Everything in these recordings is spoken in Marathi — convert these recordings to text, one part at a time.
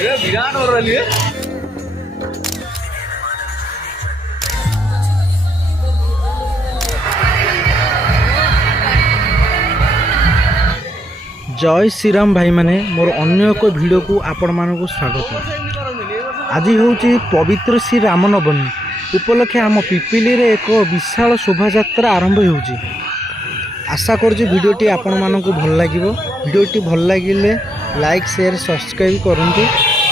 विराट हो रही है। जय श्रीराम भाई माने मोर अन्य एक वीडियो को आपण मानक स्वागत। आज हूँ पवित्र श्री रामनवमी उपलक्षे आम पिपिली रे एक विशाल शोभा यात्रा आरंभ होउची। आशा करुँच वीडियोटी आपण मानक भल लागिवो। वीडियोटी भल लागिले लाइक शेयर सब्सक्राइब करंतु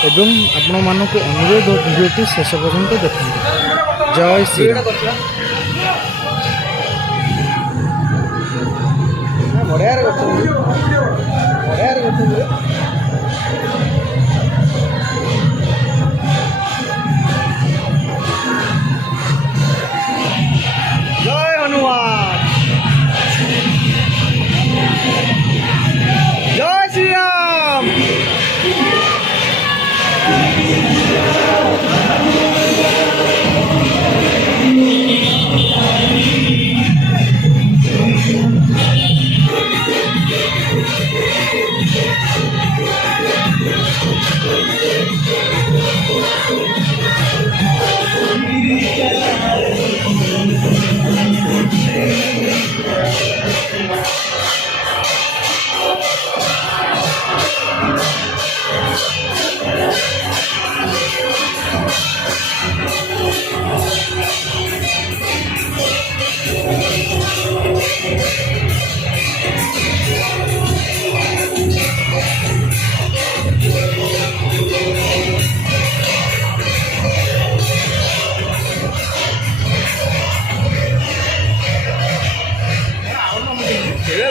एवं आपण मानक अनुरोध वीडियोटी शेष पर्यंत देखंतु। जय श्रीराम। जय हनुमान, जय श्री राम।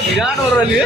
विराट हो रही है।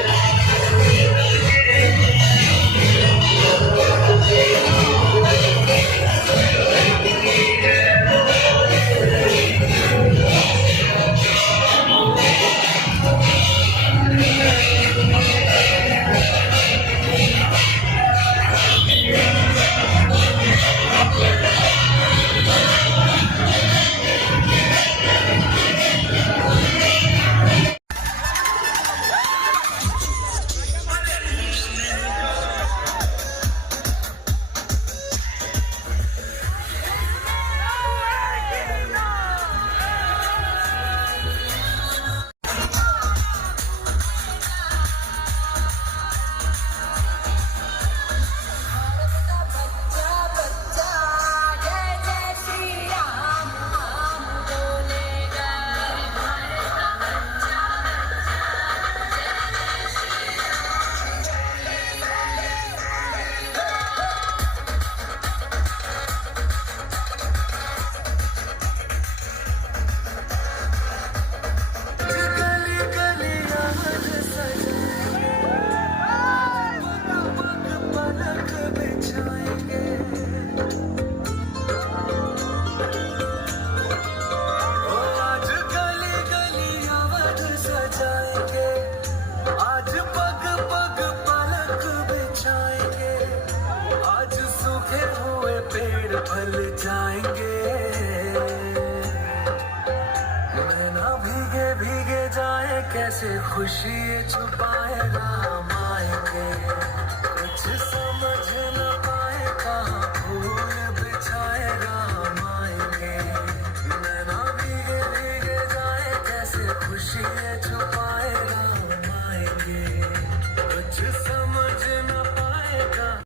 फल जाएंगे नैना भीगे भीगे जाए कैसे खुशी छुपाए राम आएंगे कुछ समझ न पाए कहाँ फूल बिछाए राम आएंगे नैना भीगे भीगे जाए कैसे खुशी छुपाए राम आएंगे कुछ समझ न पाए कहाँ।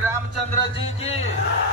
रामचंद्र जी की